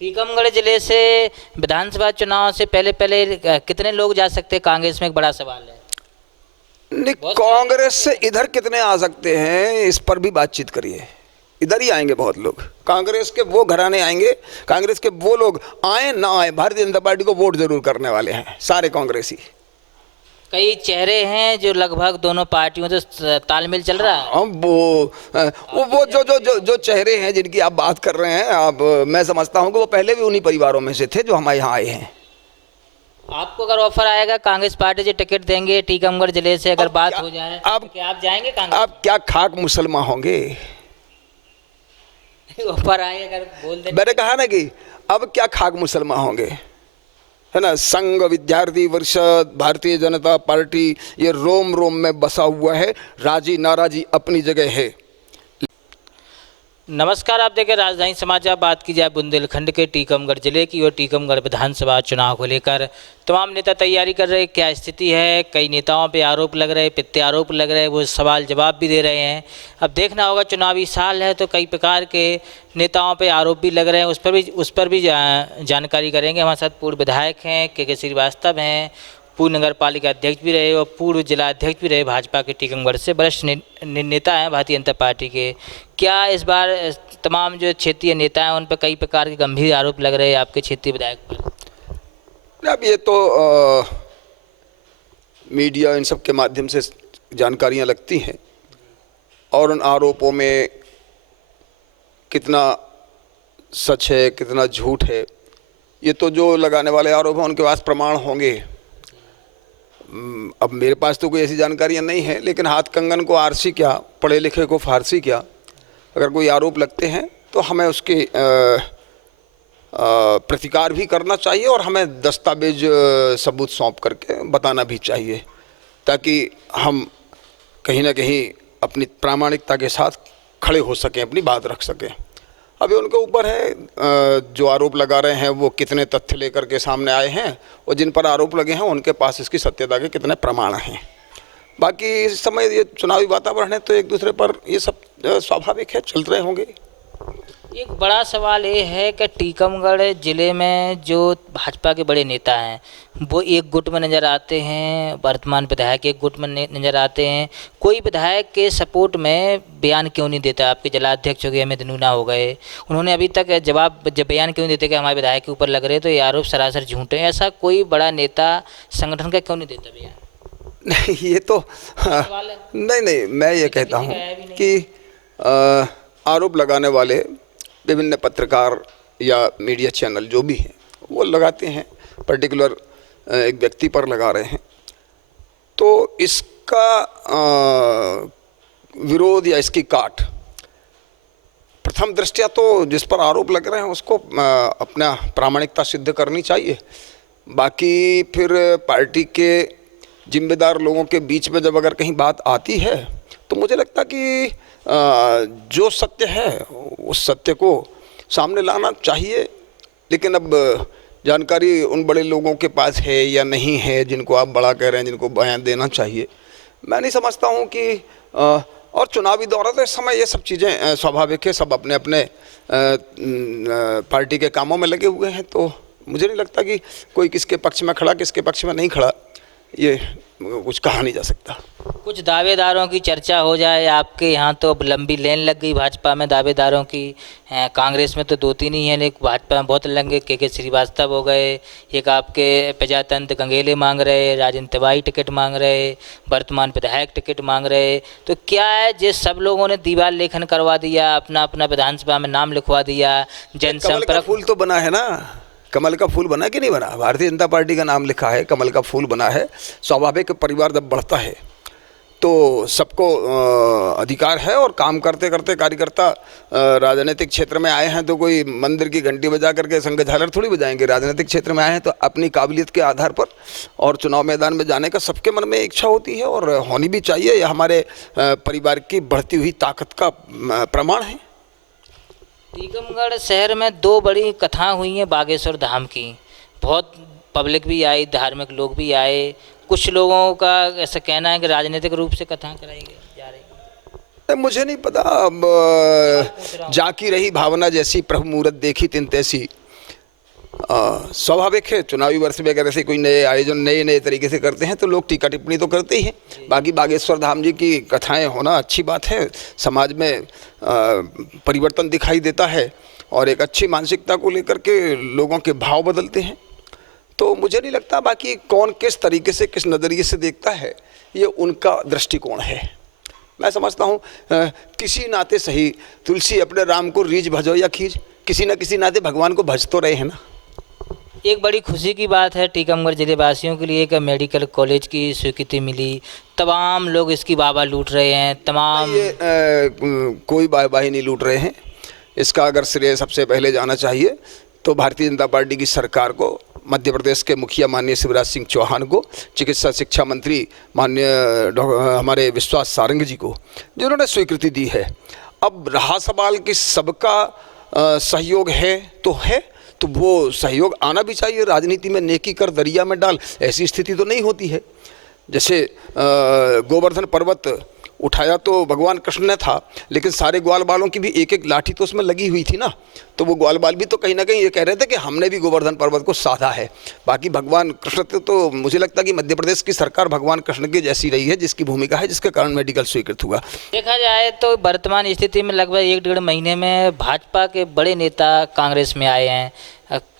टीकमगढ़ जिले से विधानसभा चुनाव से पहले पहले कितने लोग जा सकते हैं, कांग्रेस में एक बड़ा सवाल है। नहीं, कांग्रेस से इधर कितने आ सकते हैं इस पर भी बातचीत करिए। इधर ही आएंगे बहुत लोग, कांग्रेस के वो घराने आएंगे, कांग्रेस के वो लोग आए ना आए, भारतीय जनता पार्टी को वोट जरूर करने वाले हैं सारे कांग्रेसी। कई चेहरे हैं जो लगभग दोनों पार्टियों से तालमेल चल रहा है। हम वो जो चेहरे हैं जिनकी आप बात कर रहे हैं, अब मैं समझता हूं कि वो पहले भी उन्हीं परिवारों में से थे जो हमारे यहाँ आए हैं। आपको अगर ऑफर आएगा कांग्रेस पार्टी से टिकट देंगे टीकमगढ़ जिले से, अगर बात हो जाए तो क्या आप जाएंगे कांग्रेस? आप क्या खाक मुसलमान होंगे? ऑफर आए अगर बोल दें। मैंने कहा ना कि अब क्या खाक मुसलमान होंगे, है ना। संघ विद्यार्थी परिषद, भारतीय जनता पार्टी, ये रोम रोम में बसा हुआ है, राजी नाराजी अपनी जगह है। नमस्कार, आप देखें राजधानी समाचार। बात की जाए बुंदेलखंड के टीकमगढ़ जिले की और टीकमगढ़ विधानसभा चुनाव को लेकर तमाम नेता तैयारी कर रहे हैं। क्या स्थिति है, कई नेताओं पे आरोप लग रहे हैं, प्रत्यारोप लग रहे हैं, वो सवाल जवाब भी दे रहे हैं। अब देखना होगा, चुनावी साल है तो कई प्रकार के नेताओं पे आरोप भी लग रहे हैं, उस पर भी जानकारी करेंगे। हमारे साथ पूर्व विधायक हैं के श्रीवास्तव हैं, पूर्व नगर पालिका अध्यक्ष भी रहे और पूर्व जिला अध्यक्ष भी रहे भाजपा के टीकमगढ़ से, वरिष्ठ नेता हैं भारतीय जनता पार्टी के। क्या इस बार तमाम जो क्षेत्रीय नेता हैं उन पर कई प्रकार के गंभीर आरोप लग रहे हैं आपके क्षेत्रीय विधायक पर? अब ये तो मीडिया इन सब के माध्यम से जानकारियां लगती हैं और उन आरोपों में कितना सच है कितना झूठ है, ये तो जो लगाने वाले आरोप हैं उनके पास प्रमाण होंगे। अब मेरे पास तो कोई ऐसी जानकारियां नहीं है, लेकिन हाथ कंगन को आरसी क्या, पढ़े लिखे को फारसी क्या। अगर कोई आरोप लगते हैं तो हमें उसके प्रतिकार भी करना चाहिए और हमें दस्तावेज सबूत सौंप करके बताना भी चाहिए, ताकि हम कहीं ना कहीं अपनी प्रामाणिकता के साथ खड़े हो सकें, अपनी बात रख सकें। अभी उनके ऊपर है, जो आरोप लगा रहे हैं वो कितने तथ्य लेकर के सामने आए हैं और जिन पर आरोप लगे हैं उनके पास इसकी सत्यता के कितने प्रमाण हैं। बाकी इस समय ये चुनावी वातावरण है तो एक दूसरे पर ये सब स्वाभाविक है, चल रहे होंगे। एक बड़ा सवाल ये है कि टीकमगढ़ जिले में जो भाजपा के बड़े नेता हैं वो एक गुट में नज़र आते हैं, वर्तमान विधायक एक गुट में नज़र आते हैं। कोई विधायक के सपोर्ट में बयान क्यों नहीं देता? आपके जिला अध्यक्ष हो गए, अमित नूना हो गए, उन्होंने अभी तक बयान क्यों नहीं देते कि हमारे विधायक के ऊपर लग रहे, तो ये आरोप सरासर झूठे हैं। ऐसा कोई बड़ा नेता संगठन का क्यों नहीं देता बयान? नहीं, ये तो नहीं, मैं ये कहता हूँ कि आरोप लगाने वाले विभिन्न पत्रकार या मीडिया चैनल जो भी हैं वो लगाते हैं, पर्टिकुलर एक व्यक्ति पर लगा रहे हैं, तो इसका विरोध या इसकी काट प्रथम दृष्टया तो जिस पर आरोप लग रहे हैं उसको अपना प्रामाणिकता सिद्ध करनी चाहिए। बाकी फिर पार्टी के जिम्मेदार लोगों के बीच में जब अगर कहीं बात आती है तो मुझे लगता कि जो सत्य है उस सत्य को सामने लाना चाहिए। लेकिन अब जानकारी उन बड़े लोगों के पास है या नहीं है जिनको आप बड़ा कह रहे हैं, जिनको बयान देना चाहिए, मैं नहीं समझता हूँ कि और चुनावी दौर तो इस समय ये सब चीज़ें स्वाभाविक है, सब अपने अपने पार्टी के कामों में लगे हुए हैं, तो मुझे नहीं लगता कि कोई किसके पक्ष में खड़ा किसके पक्ष में नहीं खड़ा, ये कुछ कहा नहीं जा सकता। कुछ दावेदारों की चर्चा हो जाए आपके यहाँ तो अब लंबी लाइन लग गई भाजपा में दावेदारों की। कांग्रेस में तो 2-3 ही हैं, लेकिन भाजपा में बहुत लंबे के श्रीवास्तव हो गए, एक आपके प्रजातंत्र गंगेले मांग रहे, राजेंद्र तिवारी टिकट मांग रहे, वर्तमान विधायक टिकट मांग रहे। तो क्या है, जिस सब लोगों ने दीवार लेखन करवा दिया, अपना अपना विधानसभा में नाम लिखवा दिया, जनसंपर्क फूल तो बना है ना, कमल का फूल बना कि नहीं बना? भारतीय जनता पार्टी का नाम लिखा है, कमल का फूल बना है। स्वाभाविक परिवार जब बढ़ता है तो सबको अधिकार है, और काम करते करते कार्यकर्ता राजनीतिक क्षेत्र में आए हैं तो कोई मंदिर की घंटी बजा करके संघ झालर थोड़ी बजाएंगे। राजनीतिक क्षेत्र में आए हैं तो अपनी काबिलियत के आधार पर और चुनाव मैदान में जाने का सबके मन में इच्छा होती है और होनी भी चाहिए। यह हमारे परिवार की बढ़ती हुई ताकत का प्रमाण है। टीकमगढ़ शहर में 2 बड़ी कथाएं हुई हैं बागेश्वर धाम की, बहुत पब्लिक भी आई, धार्मिक लोग भी आए। कुछ लोगों का ऐसा कहना है कि राजनीतिक रूप से कथाएं कराई जा रही। मुझे नहीं पता, अब जाकी रही भावना जैसी प्रभु मूरत देखी तिन तैसी। स्वाभाविक है, चुनावी वर्ष में अगर ऐसे कोई नए आयोजन नए नए तरीके से करते हैं तो लोग टीका टिप्पणी तो करते ही हैं। बाकी बागेश्वर धाम जी की कथाएं होना अच्छी बात है, समाज में परिवर्तन दिखाई देता है और एक अच्छी मानसिकता को लेकर के लोगों के भाव बदलते हैं। तो मुझे नहीं लगता, बाकी कौन किस तरीके से किस नज़रिए से देखता है ये उनका दृष्टिकोण है। मैं समझता हूँ किसी नाते सही, तुलसी अपने राम को रीझ भजो या खींच, किसी न किसी नाते भगवान को भज तो रहे हैं ना। एक बड़ी खुशी की बात है टीकमगढ़ जिले वासियों के लिए कि मेडिकल कॉलेज की स्वीकृति मिली, तमाम लोग इसकी वाहवाही लूट रहे हैं, तमाम ये कोई वाहवाही नहीं लूट रहे हैं। इसका अगर श्रेय सबसे पहले जाना चाहिए तो भारतीय जनता पार्टी की सरकार को, मध्य प्रदेश के मुखिया माननीय शिवराज सिंह चौहान को, चिकित्सा शिक्षा मंत्री माननीय हमारे विश्वास सारंग जी को, जिन्होंने स्वीकृति दी है। अब रहा सवाल कि सबका सहयोग है तो वो सहयोग आना भी चाहिए। राजनीति में नेकी कर दरिया में डाल, ऐसी स्थिति तो नहीं होती है। जैसे गोवर्धन पर्वत उठाया तो भगवान कृष्ण ने था, लेकिन सारे ग्वाल बालों की भी एक एक लाठी तो उसमें लगी हुई थी ना, तो वो ग्वाल बाल भी तो कहीं ना कहीं ये कह रहे थे कि हमने भी गोवर्धन पर्वत को साधा है। बाकी भगवान कृष्ण तो मुझे लगता है कि मध्य प्रदेश की सरकार भगवान कृष्ण की जैसी रही है, जिसकी भूमिका है, जिसके कारण मेडिकल स्वीकृत हुआ। देखा जाए तो वर्तमान स्थिति में लगभग 1-1.5 महीने में भाजपा के बड़े नेता कांग्रेस में आए हैं।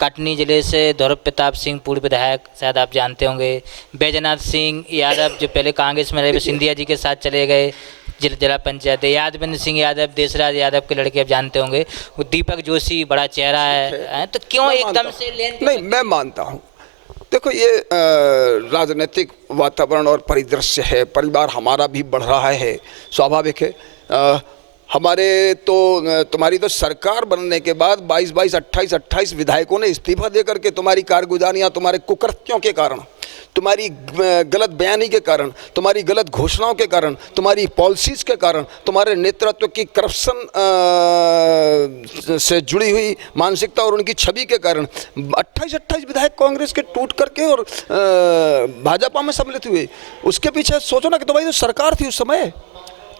कटनी जिले से ध्रुव प्रताप सिंह पूर्व विधायक, शायद आप जानते होंगे, बैजनाथ सिंह यादव जो पहले कांग्रेस में रहे, सिंधिया जी के साथ चले गए जिला पंचायत, यादविंद्र सिंह यादव देशराज यादव के लड़के आप जानते होंगे, वो दीपक जोशी बड़ा चेहरा है, तो क्यों एकदम से लेन? नहीं, मैं मानता हूँ, देखो ये राजनीतिक वातावरण और परिदृश्य है, परिवार हमारा भी बढ़ रहा है, स्वाभाविक है। हमारे तो तुम्हारी तो सरकार बनने के बाद 28 विधायकों ने इस्तीफा दे करके तुम्हारी कारगुजारियाँ, तुम्हारे कुकृत्यों के कारण, तुम्हारी गलत बयानी के कारण, तुम्हारी गलत घोषणाओं के कारण, तुम्हारी पॉलिसीज़ के कारण, तुम्हारे नेतृत्व की करप्शन से जुड़ी हुई मानसिकता और उनकी छवि के कारण 28 विधायक कांग्रेस के टूट करके और भाजपा में सम्मिलित हुए। उसके पीछे सोचो ना कि तुम्हारी तो सरकार थी उस समय,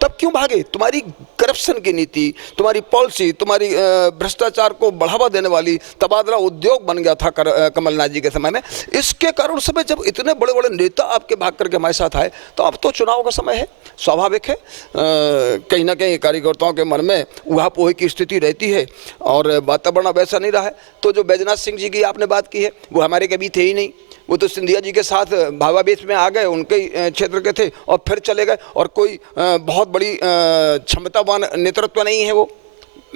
तब क्यों भागे? तुम्हारी करप्शन की नीति, तुम्हारी पॉलिसी, तुम्हारी भ्रष्टाचार को बढ़ावा देने वाली तबादला उद्योग बन गया था कमलनाथ जी के समय में। इसके कारण उस समय जब इतने बड़े बड़े नेता आपके भाग करके हमारे साथ आए, तो अब तो चुनाव का समय है, स्वाभाविक है कहीं ना कहीं कार्यकर्ताओं के मन में उहापोह की स्थिति रहती है और वातावरण अब ऐसा नहीं रहा है। तो जो बैजनाथ सिंह जी की आपने बात की है, वो हमारे कभी थे ही नहीं, वो तो सिंधिया जी के साथ भावावेश में आ गए, उनके क्षेत्र के थे और फिर चले गए, और कोई बहुत बड़ी क्षमतावान नेतृत्व नहीं है वो।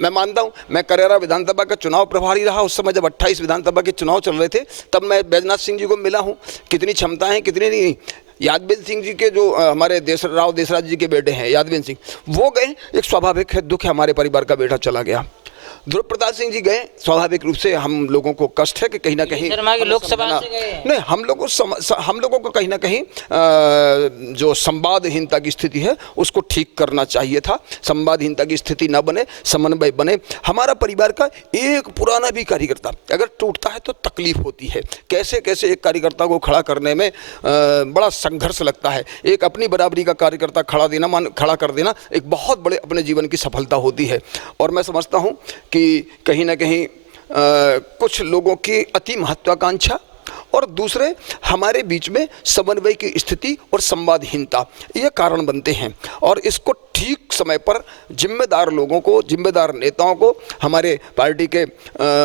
मैं मानता हूँ, मैं करेरा विधानसभा का चुनाव प्रभारी रहा उस समय जब 28 विधानसभा के चुनाव चल रहे थे, तब मैं बैजनाथ सिंह जी को मिला हूँ, कितनी क्षमता है कितनी नहीं। यादविंद्र सिंह जी के जो हमारे देशराज जी के बेटे हैं यादविंद्र सिंह, वो गए, एक स्वाभाविक है, दुख है, हमारे परिवार का बेटा चला गया। ध्रुव प्रताप सिंह जी गए, स्वाभाविक रूप से हम लोगों को कष्ट है कि कहीं ना कहीं लोकसभा से गए नहीं, हम लोगों को कहीं ना कहीं जो संवादहीनता की स्थिति है उसको ठीक करना चाहिए था। संवादहीनता की स्थिति ना बने, समन्वय बने। हमारा परिवार का एक पुराना भी कार्यकर्ता अगर टूटता है तो तकलीफ होती है। कैसे कैसे एक कार्यकर्ता को खड़ा करने में बड़ा संघर्ष लगता है। एक अपनी बराबरी का कार्यकर्ता खड़ा कर देना एक बहुत बड़े अपने जीवन की सफलता होती है। और मैं समझता हूँ कि कहीं ना कहीं कुछ लोगों की अति महत्वाकांक्षा और दूसरे हमारे बीच में समन्वय की स्थिति और संवादहीनता, ये कारण बनते हैं। और इसको ठीक समय पर जिम्मेदार लोगों को, जिम्मेदार नेताओं को, हमारे पार्टी के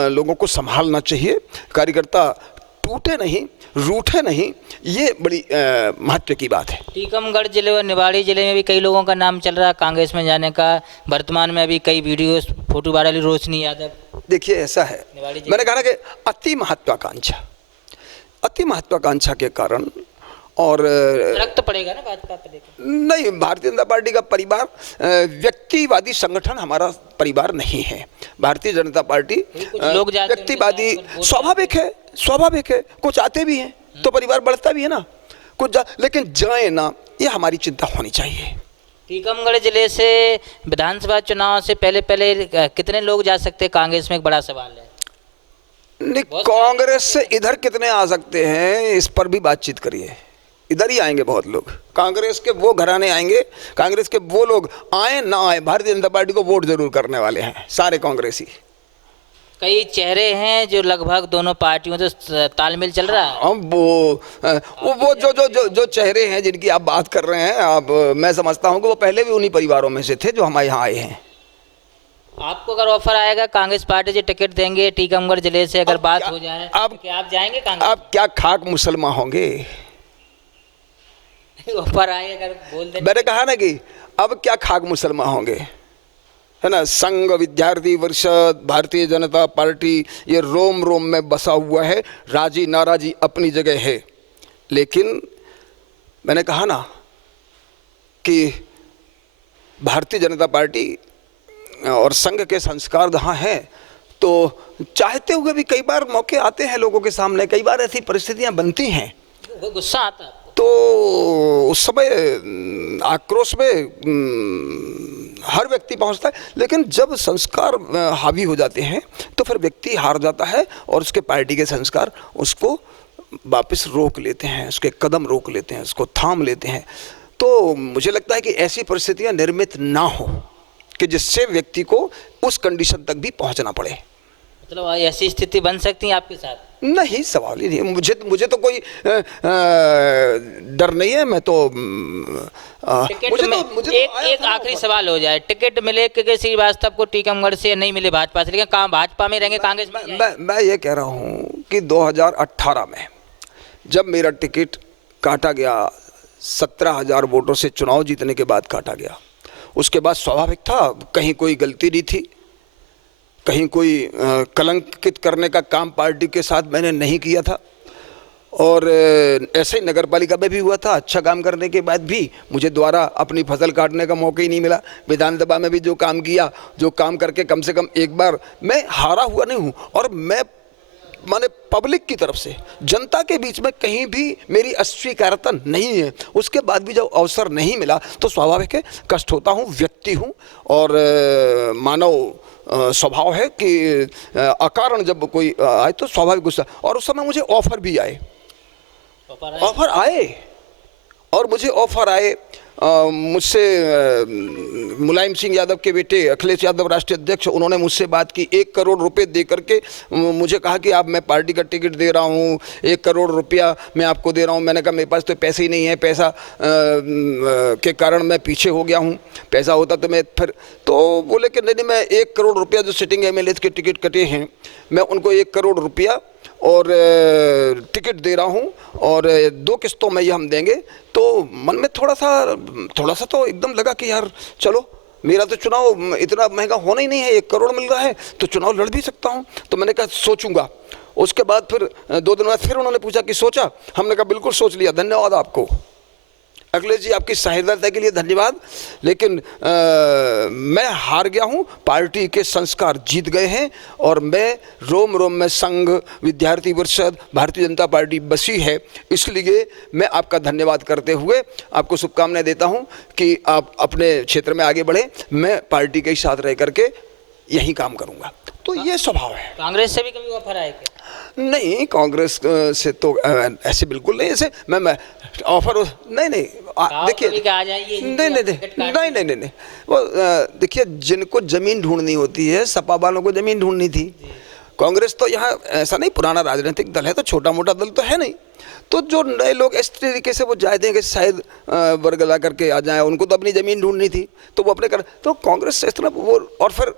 लोगों को संभालना चाहिए। कार्यकर्ता टूटे नहीं, रूठे नहीं, ये बड़ी महत्व की बात है। टीकमगढ़ जिले और निवाड़ी जिले में भी कई लोगों का नाम चल रहा है कांग्रेस में जाने का। वर्तमान में अभी कई वीडियोस फोटो वायरल, रोशनी यादव। देखिए ऐसा है, मैंने कहा ना कि अति महत्वाकांक्षा के कारण और फर्क तो पड़ेगा ना भाजपा पे लेकर। नहीं, भारतीय जनता पार्टी का परिवार व्यक्तिवादी संगठन हमारा परिवार नहीं है। भारतीय जनता पार्टी लोग व्यक्तिवादी, स्वाभाविक है, कुछ आते भी हैं तो परिवार बढ़ता भी है ना, लेकिन जाए ना, ये हमारी चिंता होनी चाहिए। टीकमगढ़ जिले से विधानसभा चुनाव से पहले कितने लोग जा सकते हैं कांग्रेस में, एक बड़ा सवाल है। नहीं, कांग्रेस से इधर कितने आ सकते हैं, इस पर भी बातचीत करिए। इधर ही आएंगे बहुत लोग, कांग्रेस के वो घराने आएंगे, कांग्रेस के वो लोग आए ना आए, भारतीय जनता पार्टी को वोट जरूर करने वाले हैं सारे कांग्रेसी। कई चेहरे हैं जो लगभग दोनों पार्टियों से तालमेल चल रहा है। अब वो जो चेहरे हैं जिनकी आप बात कर रहे हैं, अब मैं समझता हूं कि वो पहले भी उन्हीं परिवारों में से थे जो हमारे यहाँ आए हैं। आपको अगर ऑफर आएगा कांग्रेस पार्टी से टिकट देंगे टीकमगढ़ जिले से, अगर बात हो जाए अब तो क्या आप जाएंगे कांग्रेस? आप क्या खाक मुसलमान होंगे? ऑफर आए अगर बोल दें। मैंने कहा ना कि अब क्या खाक मुसलमान होंगे, है ना। संघ विद्यार्थी परिषद, भारतीय जनता पार्टी, ये रोम रोम में बसा हुआ है। राजी नाराजी अपनी जगह है, लेकिन मैंने कहा ना कि भारतीय जनता पार्टी और संघ के संस्कार जहाँ हैं, तो चाहते हुए भी कई बार मौके आते हैं लोगों के सामने, कई बार ऐसी परिस्थितियाँ बनती हैं, गुस्सा आता है आपको? तो उस समय आक्रोश में हर व्यक्ति पहुंचता है, लेकिन जब संस्कार हावी हो जाते हैं तो फिर व्यक्ति हार जाता है और उसके पार्टी के संस्कार उसको वापस रोक लेते हैं, उसके कदम रोक लेते हैं, उसको थाम लेते हैं। तो मुझे लगता है कि ऐसी परिस्थितियां निर्मित ना हो कि जिससे व्यक्ति को उस कंडीशन तक भी पहुंचना पड़े। मतलब ऐसी स्थिति बन सकती है आपके साथ? नहीं, सवाल ही नहीं। मुझे तो कोई डर नहीं है। मैं तो एक आखिरी सवाल हो जाए, टिकट मिले के श्रीवास्तव को टीकमगढ़ से, नहीं मिले भाजपा से, लेकिन कहाँ भाजपा में रहेंगे कांग्रेस में? मैं ये कह रहा हूँ कि 2018 में जब मेरा टिकट काटा गया, 17,000 वोटों से चुनाव जीतने के बाद काटा गया, उसके बाद स्वाभाविक था कहीं कोई गलती नहीं थी, कहीं कोई कलंकित करने का काम पार्टी के साथ मैंने नहीं किया था। और ऐसे ही नगर पालिका में भी हुआ था, अच्छा काम करने के बाद भी मुझे द्वारा अपनी फसल काटने का मौका ही नहीं मिला। विधानसभा में भी जो काम किया, जो काम करके कम से कम एक बार मैं हारा हुआ नहीं हूँ। और मैं माने पब्लिक की तरफ से, जनता के बीच में कहीं भी मेरी अस्वीकारता नहीं है। उसके बाद भी जब अवसर नहीं मिला तो स्वाभाविक है कष्ट होता हूँ, व्यक्ति हूँ और मानव स्वभाव है कि अकारण जब कोई आए तो स्वाभाविक गुस्सा। और उस समय मुझे ऑफर भी आए, ऑफर आए और मुझे ऑफर आए मुझसे मुलायम सिंह यादव के बेटे अखिलेश यादव राष्ट्रीय अध्यक्ष, उन्होंने मुझसे बात की। 1 करोड़ रुपए दे करके मुझे कहा कि आप, मैं पार्टी का टिकट दे रहा हूँ, 1 करोड़ रुपया मैं आपको दे रहा हूँ। मैंने कहा मेरे पास तो पैसे ही नहीं है, पैसा के कारण मैं पीछे हो गया हूँ, पैसा होता तो मैं फिर। तो बोले कि नहीं, मैं 1 करोड़ रुपया जो सिटिंग MLA के टिकट कटे हैं, मैं उनको 1 करोड़ रुपया और टिकट दे रहा हूँ और 2 किस्तों में ये हम देंगे। तो मन में थोड़ा सा तो एकदम लगा कि यार चलो, मेरा तो चुनाव इतना महंगा होना ही नहीं है, 1 करोड़ मिल रहा है तो चुनाव लड़ भी सकता हूँ। तो मैंने कहा सोचूंगा। उसके बाद फिर 2 दिन बाद फिर उन्होंने पूछा कि सोचा? हमने कहा बिल्कुल सोच लिया, धन्यवाद आपको अखिलेश जी, आपकी सहायता के लिए धन्यवाद। लेकिन मैं हार गया हूँ, पार्टी के संस्कार जीत गए हैं और मैं रोम रोम में संघ, विद्यार्थी परिषद, भारतीय जनता पार्टी बसी है। इसलिए मैं आपका धन्यवाद करते हुए आपको शुभकामनाएं देता हूँ कि आप अपने क्षेत्र में आगे बढ़ें। मैं पार्टी के साथ रह करके यही काम करूँगा। तो ये स्वभाव है। कांग्रेस से भी कभी ऑफर आए क्या? नहीं, कांग्रेस से तो ऐसे बिल्कुल नहीं। ऐसे मैं ऑफर नहीं देखिए, नहीं वो देखिए, जिनको जमीन ढूंढनी होती है, सपा वालों को जमीन ढूंढनी थी। कांग्रेस तो यहाँ ऐसा नहीं, पुराना राजनीतिक दल है, तो छोटा मोटा दल तो है नहीं। तो जो नए लोग इस तरीके से वो चाहते हैं कि शायद बरगला करके आ जाए, उनको तो अपनी ज़मीन ढूंढनी थी तो वो अपने कर, तो कांग्रेस से इस तरह वो। और फिर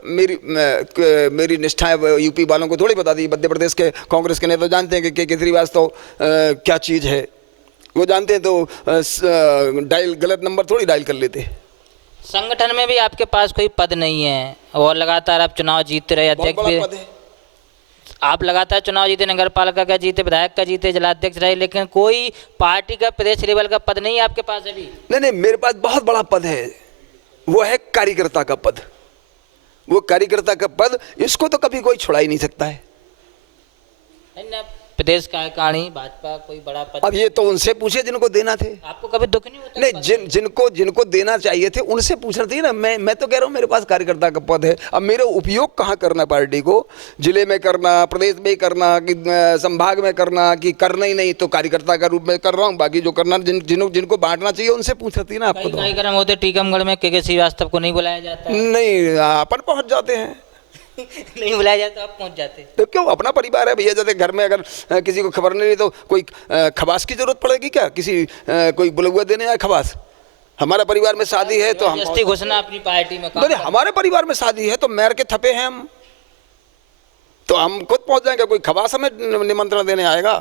मेरी निष्ठाएं यूपी वालों को थोड़ी बता दी। मध्य प्रदेश के कांग्रेस के नेता जानते हैं कि के श्रीवास्तव क्या चीज़ है, वो जानते हैं। तो गलत नंबर थोड़ी डायल कर लेते। संगठन में भी आपके पास कोई पद नहीं है और लगातार आप चुनाव जीतते रहे, अध्यक्ष भी आप लगातार चुनाव जीते, नगर पालिका का जीते, विधायक का जीते, जिलाध्यक्ष रहे, लेकिन कोई पार्टी का प्रदेश लेवल का पद नहीं है आपके पास अभी? नहीं, मेरे पास बहुत बड़ा पद है, वो है कार्यकर्ता का पद। वो कार्यकर्ता का पद, इसको तो कभी कोई छुड़ा ही नहीं सकता है। प्रदेश कार्यकारिणी भाजपा कोई बड़ा पद? अब ये तो उनसे पूछे जिनको देना थे। आपको कभी दुख नहीं होता? नहीं, जिनको देना चाहिए थे उनसे पूछना चाहिए ना। मैं तो कह रहा हूँ मेरे पास कार्यकर्ता का पद है। अब मेरा उपयोग कहाँ करना, पार्टी को जिले में करना, प्रदेश में करना, कि संभाग में करना, कि करना ही नहीं तो कार्यकर्ता का रूप में कर रहा हूँ। बाकी जो करना, जिनको बांटना चाहिए उनसे पूछना चाहिए ना। आपको कार्यक्रम होते टीकमगढ़ में के श्रीवास्तव को नहीं बुलाया जाता? नहीं, अपन पहुँच जाते हैं। नहीं बुलाया जाए तो आप पहुंच जाते। तो क्यों, अपना परिवार है भैया। जैसे घर में अगर किसी को खबर नहीं तो कोई खबास की जरूरत पड़ेगी क्या? किसी कोई बुलगुआ देने आए खबास? हमारा परिवार में शादी है तो हम जबरदस्ती घुसना अपनी पार्टी में काम नहीं, हमारे परिवार में शादी है तो मैर के थपे हैं हम, तो हम खुद पहुंच जाएंगे। कोई खबास हमें निमंत्रण देने आएगा?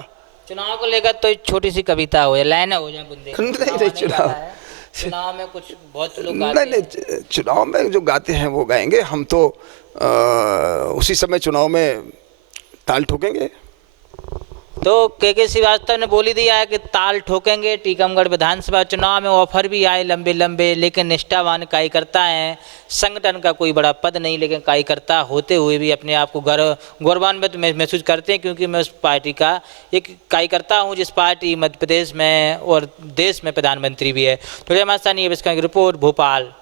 चुनाव को लेकर तो एक छोटी सी कविता हो या लाइन हो जाए बुंदेलखंड नहीं, चुनाव में कुछ बहुत लोग नहीं, चुनाव में जो गाते हैं वो गाएंगे। हम तो उसी समय चुनाव में ताल ठोकेंगे। तो के श्रीवास्तव ने बोल ही दिया है कि ताल ठोकेंगे। टीकमगढ़ विधानसभा चुनाव में ऑफर भी आए लंबे लंबे, लेकिन निष्ठावान कार्यकर्ता हैं। संगठन का कोई बड़ा पद नहीं, लेकिन कार्यकर्ता होते हुए भी अपने आप को गौरवान्वित महसूस करते हैं, क्योंकि मैं उस पार्टी का एक कार्यकर्ता हूं जिस पार्टी मध्य प्रदेश में और देश में प्रधानमंत्री भी है। तो हमारे साथ ये इसका रिपोर्ट भोपाल।